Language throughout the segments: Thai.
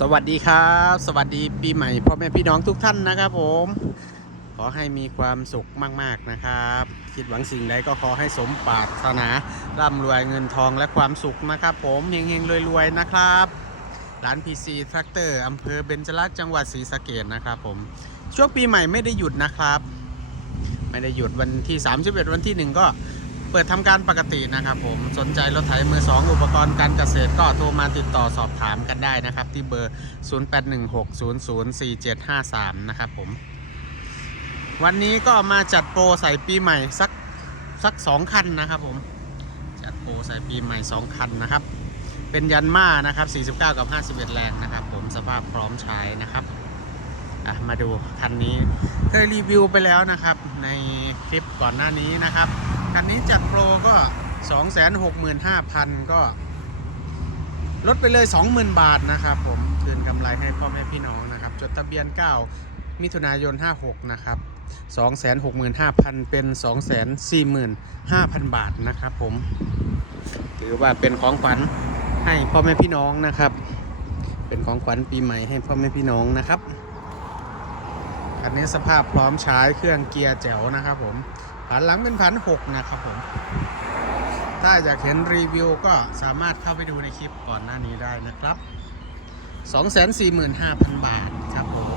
สวัสดีครับ สวัสดีปีใหม่พ่อแม่พี่น้องทุกท่านนะครับผม ขอให้มีความสุขมากๆนะครับ คิดหวังสิ่งใดก็ขอให้สมปรารถนาร่ำรวยเงินทองและความสุขนะครับผมเฮงๆรวยๆนะครับร้าน PC Tractor อำเภอเบญจรักษ์จังหวัดศรีสะเกดนะครับผมช่วงปีใหม่ไม่ได้หยุดนะครับ ไม่ได้หยุดวันที่ 31 วันที่ 1 ก็ เปิดทำการปกตินะครับผมสนใจรถไถมือ 2 อุปกรณ์การเกษตรก็โทรมาติดต่อสอบถามกันได้นะครับ ที่เบอร์ 0816004753 นะครับผม วันนี้ก็มาจัดโปรใส่ปีใหม่สักสักสองคันนะครับผม จัดโปรใส่ปีใหม่ 2 คันนะครับ เป็นยันมานะครับ 49 กับ 51 แรงนะครับผมสภาพพร้อมใช้นะครับมาดูคันนี้เคยรีวิวไปแล้วนะครับ ในคลิปก่อนหน้านี้นะครับ คันนี้จัดโปรก็ 265,000 ก็ ลดไปเลย 20,000 บาทนะครับผม คืนกำไรให้พ่อแม่พี่น้องนะครับ จดทะเบียน 9 มิถุนายน 56 นะครับ 265,000 เป็น 245,000 บาทนะครับผม ถือว่าเป็นของขวัญให้พ่อแม่พี่น้องนะครับ เป็นของขวัญปีใหม่ให้พ่อแม่พี่น้องนะครับคันนี้สภาพพร้อมใช้เครื่องเกียร์แจ๋วนะครับผม ผันหลังเป็นผันหกนะครับผม ถ้าอยากเห็นรีวิวก็สามารถเข้าไปดูในคลิปก่อนหน้านี้ได้นะครับ 245,000 บาทครับผม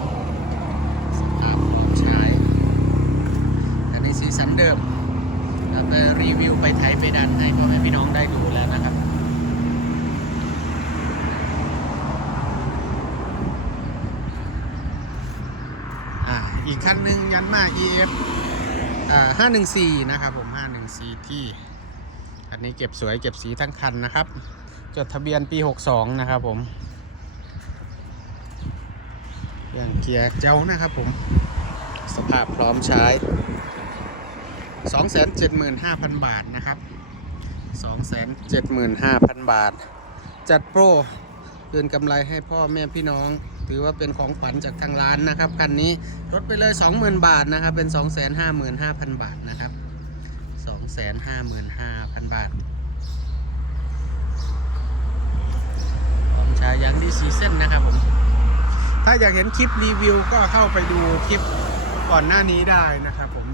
สภาพพร้อมใช้อันนี้สีสันเดิมเราไปรีวิวไปไถไปดันให้พ่อแม่พี่น้องได้ดูแล้วนะครับอ่าอีกคันหนึ่งยันมา EF อ่า514นะครับผม514ที่ อันนี้เก็บสวยเก็บสีทั้งคันนะครับ จดทะเบียนปี62นะครับผมเครื่องเกียร์เจ้านะครับผม สภาพพร้อมใช้275,000บาทนะครับ275,000บาท จัดโปรเกินกำไรให้พ่อแม่พี่น้อง ถือว่าเป็นของขวัญจากทางร้านนะครับคันนี้ลดไปเลย 20,000 บาทนะครับ เป็น 255,000 บาทนะครับ 255,000 บาทผมใช้ยางดีซีเส้นนะครับผม ถ้าอยากเห็นคลิปรีวิวก็เข้าไปดูคลิปก่อนหน้านี้ได้นะครับผม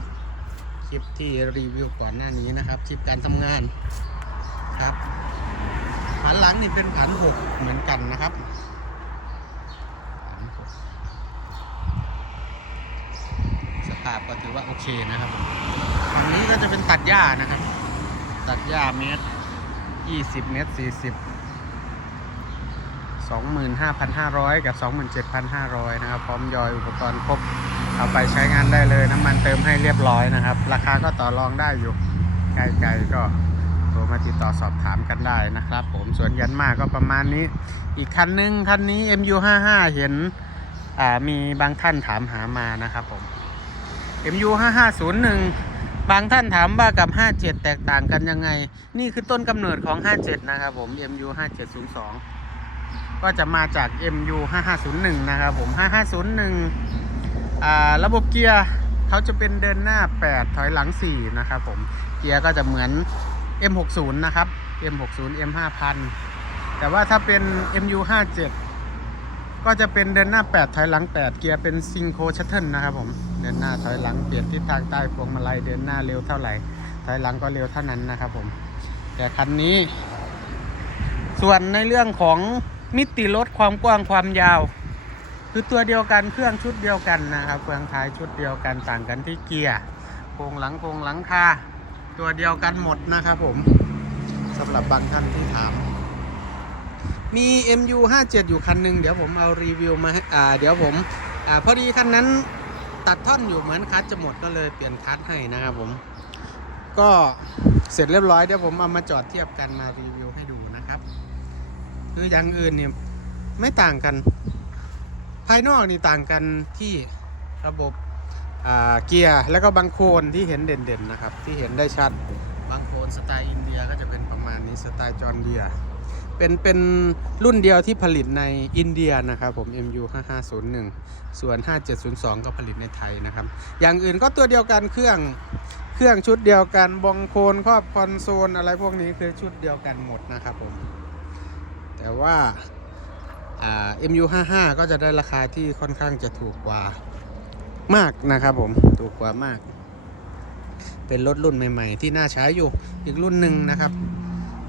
คลิปที่รีวิวก่อนหน้านี้นะครับ คลิปการทำงานครับผันหลังนี่เป็นผันหกเหมือนกันนะครับ ผันหกส ภาพก็ถือว่าโอเคนะครับฝั่งนี้ก็จะเป็นตัดหญ้านะครับ ตัดหญ้าเมตรยี่สิบเมตรสี่สิบสองหมื่นห้าพันห้าร้อยกับสองหมื่นเจ็ดพันห้าร้อยนะครับ พร้อมยอยอุปกรณ์ครบเอาไปใช้งานได้เลยน้ำมันเติมให้เรียบร้อยนะครับ ราคาก็ต่อรองได้อยู่ไกล้ๆก็โทรมาติดต่อสอบถามกันได้นะครับ ผมส่วนยันมาก็ประมาณนี้ อีกคันนึงคันนี้ MU55 เห็นมีบางท่านถามหามานะครับผม MU5501 บางท่านถามว่ากับ 57 แตกต่างกันยังไง นี่คือต้นกำเนิดของ 57 นะครับผม MU5702 ก็จะมาจาก MU5501 นะครับผม 5501อ่าระบบเกียร์เขาจะเป็นเดินหน้า 8 ถอยหลัง 4 นะครับผม เกียร์ก็จะเหมือน M60 นะครับ M60 M5000 แต่ว่าถ้าเป็น MU57 ก็จะเป็นเดินหน้า 8 ถอยหลัง 8 เกียร์เป็นซิงโคชัตเทิลนะครับผม เดินหน้าถอยหลังเปลี่ยนทิศทางใต้พวงมาลัยเดินหน้าเร็วเท่าไหร่ถอยหลังก็เร็วเท่านั้นนะครับผม แต่คันนี้ ส่วนในเรื่องของมิติรถความกว้างความยาว คือตัวเดียวกันเครื่องชุดเดียวกันนะครับเครื่องท้ายชุดเดียวกันต่างกันที่เกียร์โครงหลังโครงหลังคาตัวเดียวกันหมดนะครับผมสำหรับบางท่านที่ถาม มี MU 57 อยู่คันหนึ่งเดี๋ยวผมเอารีวิวมาอ่าเดี๋ยวผมอ่าพอดีคันนั้น ตัดท่อนอยู่เหมือนคัสจะหมดก็เลยเปลี่ยนคัสให้นะครับผม ก็เสร็จเรียบร้อยเดี๋ยวผมเอามาจอดเทียบกันมารีวิวให้ดูนะครับ คืออย่างอื่นเนี่ยไม่ต่างกัน ภายนอกนี่ต่างกันที่ระบบเกียร์แล้วก็บางโคนที่เห็นเด่นๆนะครับ ที่เห็นได้ชัดบางโคนสไตล์อินเดียก็จะเป็นประมาณนี้สไตล์จอร์เดีย เป็นเป็นรุ่นเดียวที่ผลิตในอินเดียนะครับผม MU 5501 ส่วน 5702 ก็ผลิตในไทยนะครับ อย่างอื่นก็ตัวเดียวกันเครื่องเครื่องชุดเดียวกันบองโคนครอบคอนโซลอะไรพวกนี้คือชุดเดียวกันหมดนะครับผม แต่ว่าอ่า MU55 ก็จะได้ราคาที่ค่อนข้างจะถูกกว่ามากนะครับผมถูกกว่ามาก เป็นรถรุ่นใหม่ ๆ ที่น่าใช้อยู่อีกรุ่นหนึ่งนะครับ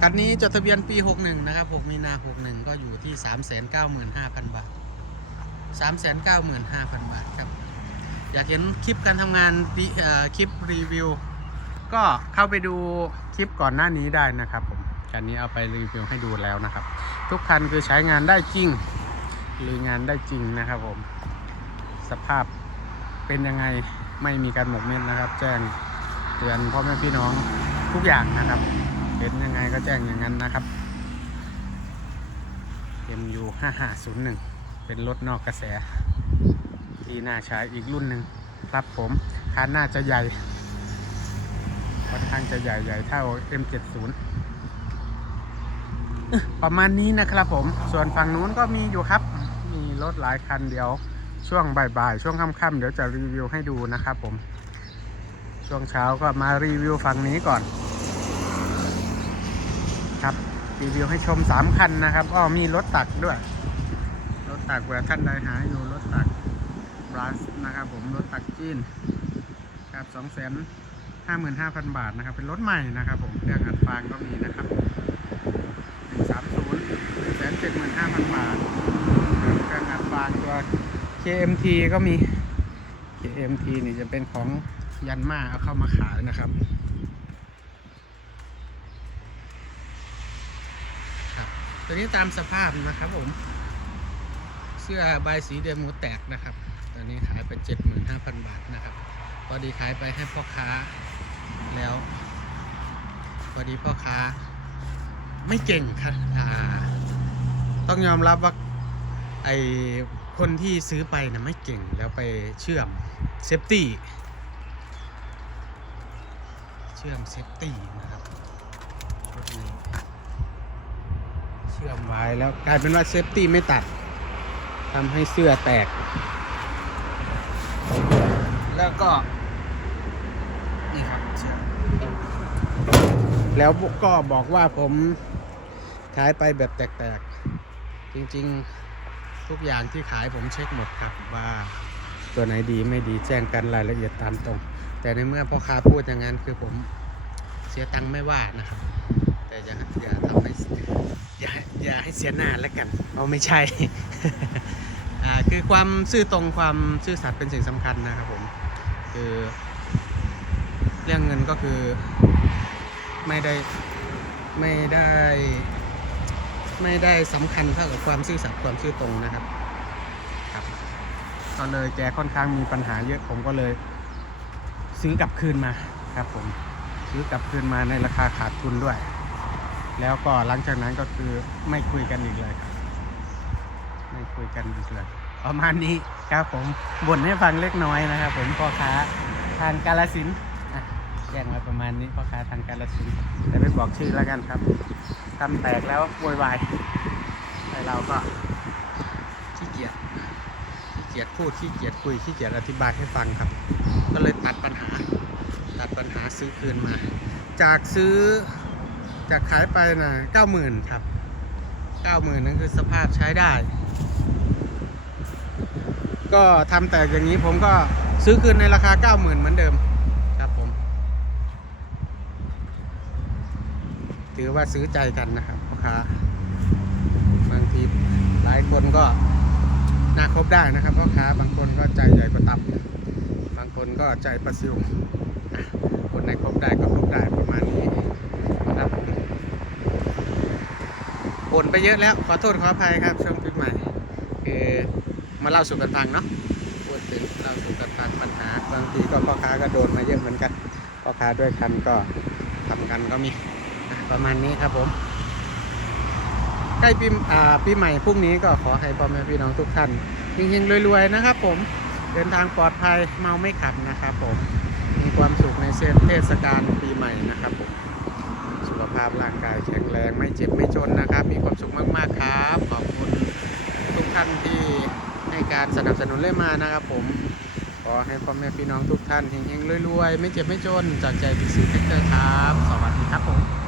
คันนี้จดทะเบียนปี 61 นะครับ 6 มีนา 61 ก็อยู่ที่ 395,000 บาท 395,000 บาทครับ อยากเห็นคลิปการทำงานคลิปรีวิว ก็เข้าไปดูคลิปก่อนหน้านี้ได้นะครับผม คันนี้เอาไปรีวิวให้ดูแล้วนะครับ ทุกคันคือใช้งานได้จริงหรืองานได้จริงนะครับผม สภาพเป็นยังไงไม่มีการหมกเม็ดนะครับ แจ้งเตือนพ่อแม่พี่น้องทุกอย่างนะครับ ห็นยังไงก็แจ้งอย่างนั้นนะครับ MU 5501 เป็นรถนอกกระแส ที่น่าใช้อีกรุ่นหนึ่งครับผมคันน่าจะใหญ่ค่อนข้างจะใหญ่ใหญ่เท่า M70 ประมาณนี้นะครับผม ส่วนฝั่งนู้นก็มีอยู่ครับ มีรถหลายคันเดี๋ยว ช่วงบ่ายๆ ช่วงค่ำๆ เดี๋ยวจะรีวิวให้ดูนะครับผม ช่วงเช้าก็มารีวิวฝั่งนี้ก่อน รีวิวให้ชม3คันนะครับอ้อมีรถตักด้วย รถตักเผื่อท่านใดหาอยู่รถตักบรัสนะครับผมรถตักจีนครับสองแสนห้าหมื่นห้าพันบาทนะครับ เป็นรถใหม่นะครับ ผมเครื่องอัดฟางก็มีนะครับหนึ่งสามศูนย์หนึ่งแสนเจ็ดหมื่นห้าพันบาทเครื่องอัดฟางตัว KMT ก็มี KMT นี่จะเป็นของยันมาเอาเข้ามาขายนะครับ ครับ ตัวนี้ตามสภาพนะครับผม เสื้อใบสีเดียมหมูแตกนะครับ ตอนนี้ขายไป75,000บาทนะครับ พอดีขายไปให้พ่อค้าแล้ว พอดีพ่อค้าไม่เก่งครับต้องยอมรับว่าไอคนที่ซื้อไปนะไม่เก่งแล้วไปเชื่อมเซฟตี้เชื่อมเซฟตี้นะครับชุดนี้ เชื่อมไว้แล้วกลายเป็นว่าเซฟตี้ไม่ตัดทำให้เสื้อแตก แล้วก็ นี่ครับเชื่อมแล้วก็บอกว่าผมขายไปแบบแตกๆ จริงๆทุกอย่างที่ขายผมเช็คหมดครับว่าตัวไหนดีไม่ดีแจ้งกันรายละเอียดตามตรง แต่ในเมื่อพ่อค้าพูดอย่างนั้นคือผมเสียตังค์ไม่ว่านะครับ แต่อย่าอย่าทำให้อย่าอย่าให้เสียหน้าแล้วกันเอาไม่ใช่ อ่าคือความซื่อตรงความซื่อสัตย์เป็นสิ่งสำคัญนะครับผมคือ เรื่องเงินก็คือไม่ได้ไม่ได้ไม่ได้สำคัญเท่ากับความซื่อสัตย์ความซื่อตรงนะครับครับก็เลยแกค่อนข้างมีปัญหาเยอะผมก็เลย ซื้อกลับคืนมาครับผมซื้อกลับคืนมาในราคาขาดทุนด้วย แล้วก็หลังจากนั้นก็คือไม่คุยกันอีกเลยครับ ไม่คุยกันอีกเลยประมาณนี้ครับผมบ่นให้ฟังเล็กน้อยนะครับ ผมพ่อค้าทางกาลสินแจ้งมาประมาณนี้พ่อค้าทางกาลสินแต่ไม่บอกชื่อแล้วกันครับทำแตกแล้วโวยวายแต่เราก็ขี้เกียจขี้เกียจพูดขี้เกียจคุยขี้เกียจอธิบายให้ฟังครับ ก็เลยตัดปัญหา ตัดปัญหาซื้อคืนมา จากซื้อ จากขายไปนะเก้าหมื่นครับเก้าหมื่นนั่นคือสภาพใช้ได้ ก็ทำแตกอย่างนี้ผมก็ซื้อคืนในราคาเก้าหมื่นเหมือนเดิมครับผม ถือว่าซื้อใจกันนะครับพ่อค้าบางทีหลายคนก็น่าคบได้นะครับพ่อค้าบางคนก็ใจใหญ่กว่าตับบางคนก็ใจประซิวคนไหนคบได้ก็คบได้ประมาณนี้ ครับผม บ่นไปเยอะแล้ว ขอโทษขออภัยครับ ช่วงปีใหม่ คือมาเล่าสู่กันฟังเนาะพูดถึงเล่าสู่กันฟังปัญหาบางทีก็พ่อค้าก็โดนมาเยอะเหมือนกันพ่อค้าด้วยกันก็ทำกันก็มีประมาณนี้ครับผมใกล้ปีอ่าปีใหม่พรุ่งนี้ก็ขอให้พ่อแม่พี่น้องทุกท่านเฮงๆรวยๆนะครับ ผมเดินทางปลอดภัยเมาไม่ขับนะครับ ผมมีความสุขในเทศกาลปีใหม่นะครับ ภาพร่างกายแข็งแรงไม่เจ็บไม่จนนะครับ มีความสุขมากๆครับ ขอบคุณทุกท่านที่ให้การสนับสนุนเล่อยมานะครับ ผมขอให้พ่อแม่พี่น้องทุกท่านเฮงๆรวยๆ ไม่เจ็บไม่จนจากใจพิสิทธิ์เทคเตอร์ครับ สวัสดีครับผม